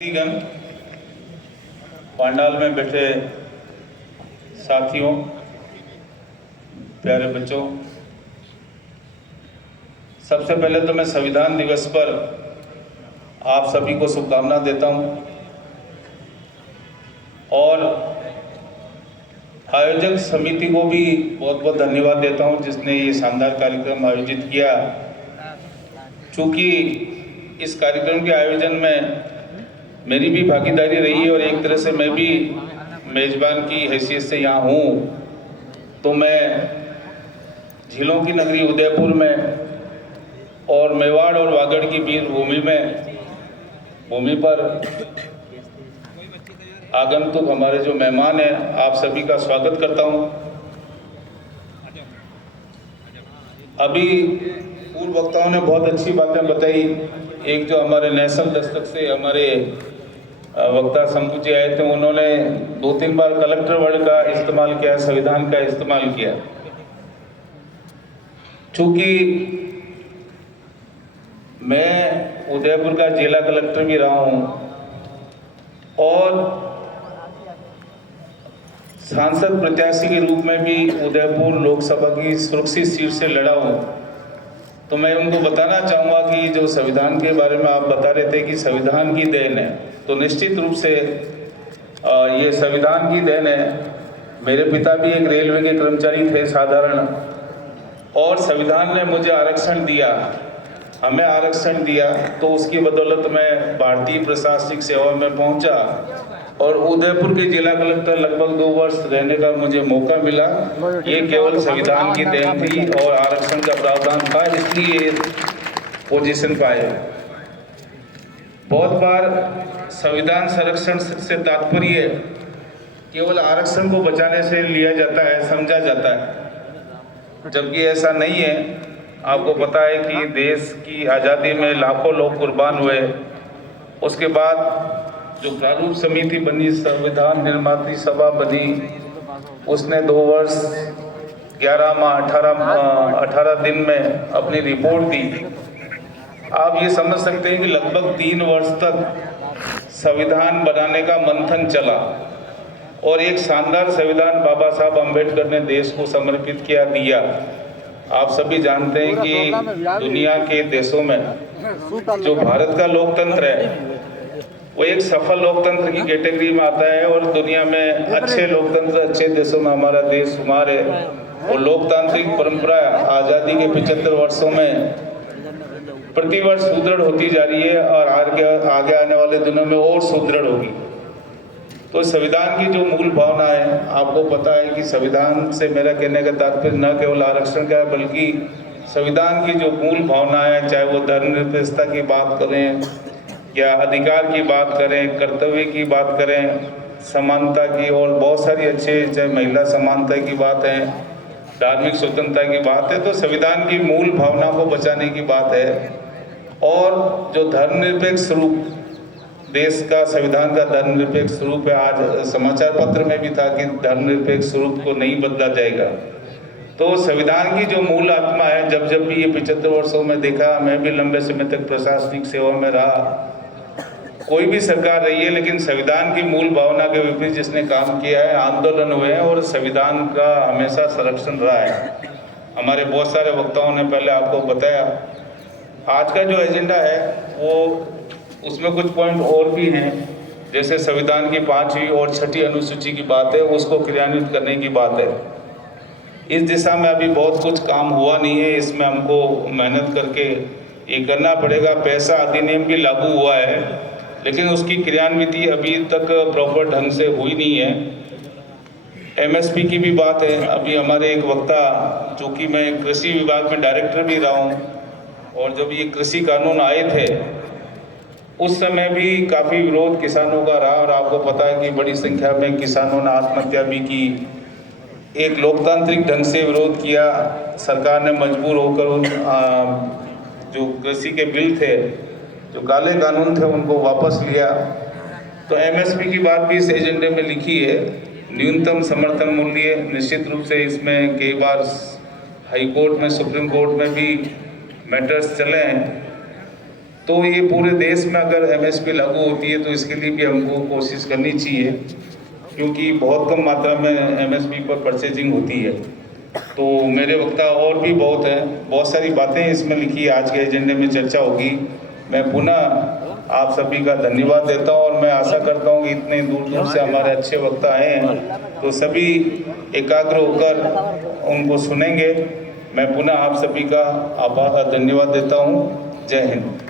गण पांडाल में बैठे साथियों, प्यारे बच्चों, सबसे पहले तो मैं संविधान दिवस पर आप सभी को शुभकामना देता हूं और आयोजक समिति को भी बहुत बहुत धन्यवाद देता हूं जिसने ये शानदार कार्यक्रम आयोजित किया। चूँकि इस कार्यक्रम के आयोजन में मेरी भी भागीदारी रही है और एक तरह से मैं भी मेज़बान की हैसियत से यहाँ हूँ, तो मैं झीलों की नगरी उदयपुर में और मेवाड़ और वागड़ की वीर भूमि पर आगंतुक हमारे जो मेहमान हैं, आप सभी का स्वागत करता हूँ। अभी पूर्व वक्ताओं ने बहुत अच्छी बातें बताई। एक जो हमारे नेशनल दस्तक से हमारे वक्ता शंभू जी आए थे, उन्होंने 2-3 बार कलेक्टर वर्ड का इस्तेमाल किया, संविधान का इस्तेमाल किया। चूँकि मैं उदयपुर का जिला कलेक्टर भी रहा हूँ और सांसद प्रत्याशी के रूप में भी उदयपुर लोकसभा की सुरक्षित सीट से लड़ा हूँ, तो मैं उनको बताना चाहूँगा कि जो संविधान के बारे में आप बता रहे थे कि संविधान की देन है, तो निश्चित रूप से ये संविधान की देन है। मेरे पिता भी एक रेलवे के कर्मचारी थे साधारण, और संविधान ने मुझे आरक्षण दिया, हमें आरक्षण दिया, तो उसकी बदौलत मैं भारतीय प्रशासनिक सेवा में पहुंचा और उदयपुर के जिला कलेक्टर लगभग 2 वर्ष रहने का मुझे मौका मिला। ये केवल संविधान की देन थी और आरक्षण का प्रावधान था, इसलिए पोजीशन पाए। बहुत बार संविधान संरक्षण से तात्पर्य केवल आरक्षण को बचाने से लिया जाता है, समझा जाता है, जबकि ऐसा नहीं है। आपको पता है कि देश की आज़ादी में लाखों लोग कुर्बान हुए। उसके बाद जो प्रारूप समिति बनी, संविधान निर्मात्री सभा बनी, उसने 2 वर्ष 11 माह 18 दिन में अपनी रिपोर्ट दी। आप ये समझ सकते हैं कि लगभग 3 वर्ष तक संविधान बनाने का मंथन चला और एक शानदार संविधान बाबा साहब अम्बेडकर ने देश को समर्पित किया, दिया। आप सभी जानते हैं कि दुनिया के देशों में जो भारत का लोकतंत्र है वो एक सफल लोकतंत्र की कैटेगरी में आता है और दुनिया में अच्छे लोकतंत्र, अच्छे देशों में हमारा देश शुमार है। और लोकतांत्रिक परंपरा आज़ादी के 75 वर्षों में प्रतिवर्ष सुदृढ़ होती जा रही है और आगे आने वाले दिनों में और सुदृढ़ होगी। तो संविधान की जो मूल भावना है, आपको पता है कि संविधान से मेरा कहने का तात्पर्य न केवल आरक्षण का है, बल्कि संविधान की जो मूल भावना है, चाहे वो धर्मनिरपेक्षता की बात करें या अधिकार की बात करें, कर्तव्य की बात करें, समानता की, और बहुत सारी अच्छे, चाहे महिला समानता की बात है, धार्मिक स्वतंत्रता की बात है, तो संविधान की मूल भावना को बचाने की बात है। और जो धर्मनिरपेक्ष स्वरूप देश का, संविधान का धर्मनिरपेक्ष स्वरूप है, आज समाचार पत्र में भी था कि धर्मनिरपेक्ष स्वरूप को नहीं बदला जाएगा। तो संविधान की जो मूल आत्मा है, जब भी ये 75 वर्षों में देखा, मैं भी लंबे समय तक प्रशासनिक सेवा में रहा, कोई भी सरकार रही है, लेकिन संविधान की मूल भावना के विपरीत जिसने काम किया है, आंदोलन हुए हैं और संविधान का हमेशा संरक्षण रहा है। हमारे बहुत सारे वक्ताओं ने पहले आपको बताया। आज का जो एजेंडा है वो, उसमें कुछ पॉइंट और भी हैं, जैसे संविधान की 5वीं और 6ठी अनुसूची की बात है, उसको क्रियान्वित करने की बात है। इस दिशा में अभी बहुत कुछ काम हुआ नहीं है, इसमें हमको मेहनत करके ये करना पड़ेगा। पैसा अधिनियम भी लागू हुआ है, लेकिन उसकी क्रियान्विति अभी तक प्रॉपर ढंग से हुई नहीं है। एमएसपी की भी बात है। अभी हमारे एक वक्ता, चूँकि मैं कृषि विभाग में डायरेक्टर भी रहा हूँ, और जब ये कृषि कानून आए थे उस समय भी काफ़ी विरोध किसानों का रहा, और आपको पता है कि बड़ी संख्या में किसानों ने आत्महत्या भी की। एक लोकतांत्रिक ढंग से विरोध किया, सरकार ने मजबूर होकर उन जो कृषि के बिल थे, जो काले कानून थे, उनको वापस लिया। तो एमएसपी की बात भी इस एजेंडे में लिखी है। न्यूनतम समर्थन मूल्य, निश्चित रूप से इसमें कई बार हाई कोर्ट में, सुप्रीम कोर्ट में भी मैटर्स चले हैं। तो ये पूरे देश में अगर एमएसपी लागू होती है तो इसके लिए भी हमको कोशिश करनी चाहिए, क्योंकि बहुत कम मात्रा में एमएसपी पर परचेजिंग होती है। तो मेरे वक्ता और भी बहुत हैं, बहुत सारी बातें इसमें लिखी आज के एजेंडे में चर्चा होगी। मैं पुनः आप सभी का धन्यवाद देता हूं और मैं आशा करता हूं कि इतने दूर दूर से हमारे अच्छे वक्ता आए हैं तो सभी एकाग्र होकर उनको सुनेंगे। मैं पुनः आप सभी का आभार धन्यवाद देता हूं। जय हिंद।